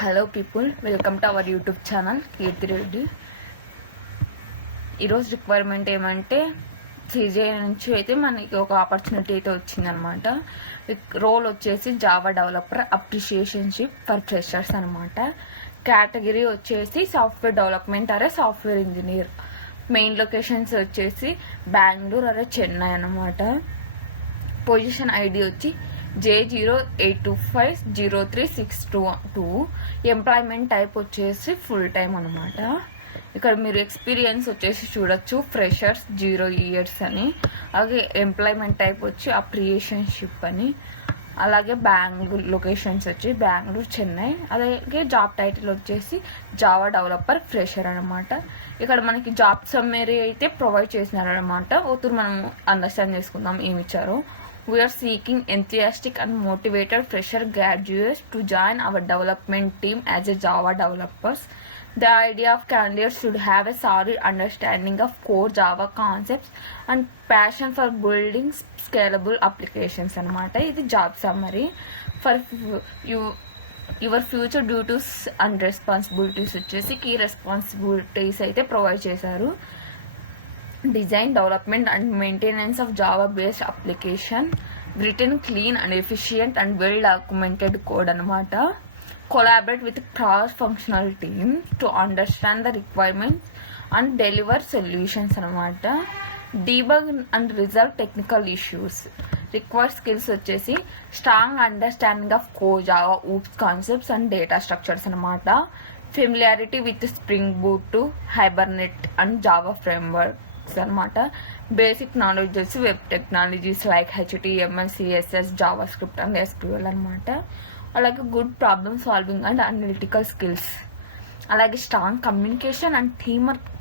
Hello people, welcome to our YouTube channel Keerthi Reddy. ఈరోజు requirement ఏమంటే CJ నుంచి అయితే మనకి ఒక ఆపర్చునిటీ అయితే వచ్చిందనమాట. రోల్ వచ్చేసి జావా డెవలపర్ అప్రిషియేషన్షిప్ ఫర్ ఫ్రెషర్స్ అనమాట. కేటగిరీ వచ్చేసి సాఫ్ట్వేర్ డెవలప్మెంట్ అరే సాఫ్ట్వేర్ ఇంజనీర్. మెయిన్ లొకేషన్స్ వచ్చేసి బెంగళూరు అరే చెన్నై అనమాట. పొజిషన్ ఐడి వచ్చి J08250362. ఎంప్లాయ్మెంట్ టైప్ వచ్చేసి ఫుల్ టైం అనమాట. ఇక్కడ మీరు ఎక్స్పీరియన్స్ వచ్చేసి చూడొచ్చు, ఫ్రెషర్స్ 0 years అని. అలాగే ఎంప్లాయ్మెంట్ టైప్ వచ్చి అప్రిషియేషన్షిప్ అని. అలాగే బెంగళూరు లొకేషన్స్ వచ్చి బెంగళూరు చెన్నై. అలాగే జాబ్ టైటిల్ వచ్చేసి జావా డెవలపర్ ఫ్రెషర్ అనమాట. ఇక్కడ మనకి జాబ్ సమ్మరీ అయితే ప్రొవైడ్ చేసినారనమాట. ఓతూరు మనం అండర్స్టాండ్ చేసుకుందాం ఏమి ఇచ్చారో. We are seeking enthusiastic and motivated fresher graduates to join our development team as a Java developers. The idea of candidates should have a solid understanding of core Java concepts and passion for building scalable applications అనమాట. ఇది job summary. For your future duties and responsibilities వచ్చేసి key responsibilities అయితే provide చేశారు. Design, development and maintenance of Java-based application, written clean and efficient and well-documented code anamata. Collaborate with cross-functional team to understand the requirements and deliver solutions anamata. Debug and resolve technical issues. Required skills వచ్చేసి strong understanding of core Java OOPS concepts and data structures anamata. Familiarity with Spring Boot to Hibernate and Java framework అనమాట. Basic knowledge వచ్చి web technologies like HTML, CSS, JavaScript and SQL అనమాట. అలాగే good problem solving and analytical skills. అలాగే strong communication and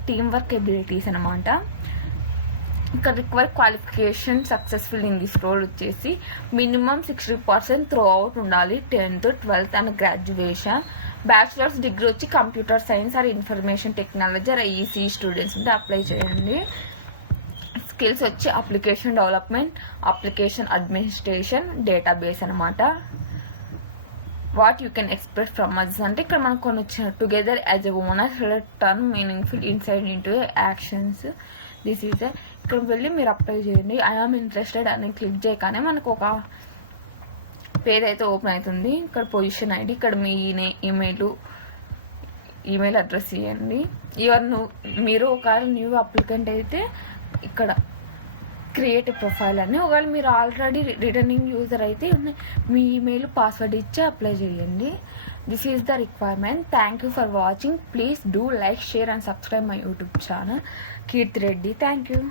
team work abilities అనమాట. ఇక్కడ required qualification successful in this role వచ్చేసి minimum 60% throughout ఉండాలి. 10th, 12th and graduation. Bachelors degree వచ్చి computer science or information technology or ECE students ఉంటే apply చేయండి. Skills వచ్చి application development, application administration, database అనమాట. What you can expect from us అంటే ఇక్కడ మనకు కొన్ని వచ్చిన together as a owner turn meaningful inside into actions. This is ఇక్కడ వెళ్ళి మీరు అప్లై చేయండి. ఐఆమ్ ఇంట్రెస్టెడ్ అని క్లిక్ చేయగానే మనకు ఒక పేజ్ అయితే ఓపెన్ అవుతుంది. ఇక్కడ పొజిషన్ ఐడి, ఇక్కడ మీ ఈమెయిల్ అడ్రస్ ఇవ్వండి. మీరు ఒకవేళ న్యూ అప్లికెంట్ అయితే ఇక్కడ క్రియేట్ ప్రొఫైల్ అని, ఒకవేళ మీరు ఆల్రెడీ రిటర్నింగ్ యూజర్ అయితే మీ ఈమెయిల్ పాస్వర్డ్ ఇచ్చి అప్లై చేయండి. This is the requirement. Thank you for watching. Please do like, share and subscribe my YouTube channel Keerthi Reddy. Thank you.